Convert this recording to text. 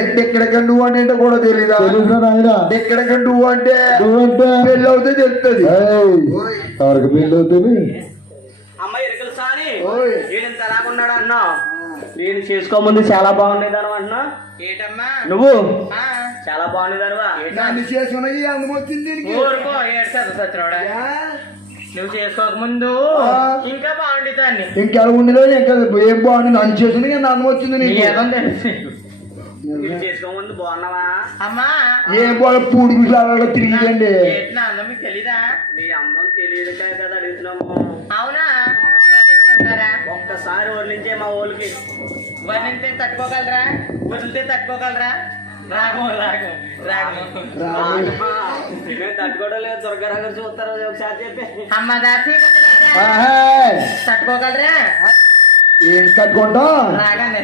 ఎక్కడికంటే నువ్వు అంటే కూడా తెలీదా? ఎక్కడికంటే నువ్వు అంటే పెళ్ళి అవుతే తెలుస్తుంది. ఎవరికి పెళ్ళి అవుతుంది? అమ్మాయి ఎరుకలు సాని వీళ్ళంత ఎలాగున్నాడు అన్నా? నేను చేసుకోముందు చాలా బాగుండేది అనమాట. ఏటమ్మా నువ్వు చాలా బాగుండేదనవా? నన్ను చేసుకున్నది అందం వచ్చింది. ఊరుకో ఏడ్చారు సత్యవాడ. నువ్వు చేసుకోకముందు ఇంకా బాగుండేదాన్ని. ఇంకెలా ఉండేదో ఇంకా ఏం బాగుంది. నన్ను చేసుకుని అందం వచ్చింది నీకు. చేసుకోముందు బాగున్నావా అమ్మా? ఏ బాగా పూడి గుడ్లు తిరిగిదండి. అందం మీకు తెలీదా? నీ అమ్మం తెలియదు కదా అడుగుతున్నాము. అవునా? ఒక్కసారి వర్ణించే మా ఊళ్ళకి. వర్ణించే తట్టుకోగలరా? వదిలితే తట్టుకోగలరా? రాగం రాగం రాగం తట్టుకోవడం లేదు. దుర్గారావు గారు చూస్తారు ఒకసారి చెప్పి. అమ్మ దాసి తట్టుకోగలరా? ఏం కట్టుకుంటా రాగానే